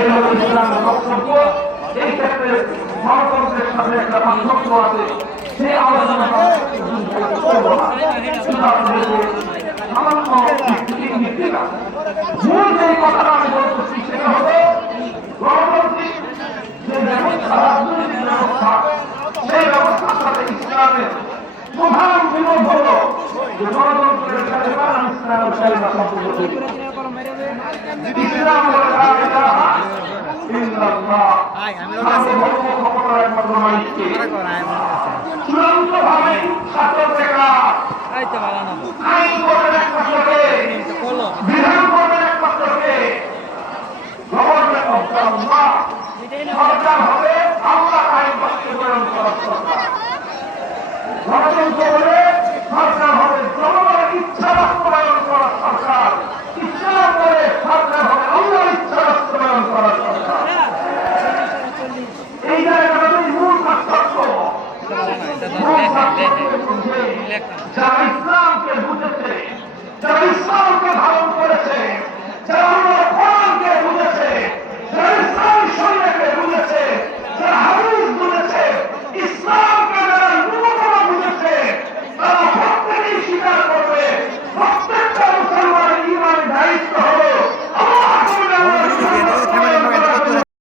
এই হলো ইসলামের বক্তব্য। এই ক্ষেত্রে গণতন্ত্রের সাথে একটা পার্থক্য আছে, সেই আলোচনা করবো না। সামান্য ইঙ্গিত দিলাম। মূল যে কথাটা আমি বলতেছি সেটা হলো গণতান্ত্রিক যে ব্যবস্থা, রাজনৈতিক ব্যবস্থা, সেই ব্যবস্থার সাথে ইসলামের প্রধান বিরোধ হল যে গণতন্ত্রের সাথে ইসলামের কালিমা সম্পূর্ণ তৈরি। ইসলাম বলে লা ইলাহা ইল্লাল্লাহ, সার্বভৌম ক্ষমতার একমাত্র মালিককে। চূড়ান্তভাবে শাসক বেকার, আইন করবেন একমাত্র কে, বিধান করবেন একমাত্র কে, গভর্নমেন্ট অফ দ্য আল্লাহ। সরকার হবে আল্লাহ আইন বাস্তবায়ন করার সরকার। গণতন্ত্র হলে সরকার হবে জনগণের ইচ্ছা বাস্তবায়ন করার সরকার। ইসলাম বলে সরকার হবে আল্লাহর ইচ্ছা বাস্তবায়ন করার সরকার। এই জায়গাটাই মূল পার্থক্য। যারা ইসলামকে বুঝেছে, যারা ইসলামকে ধারণ করেছে, যারা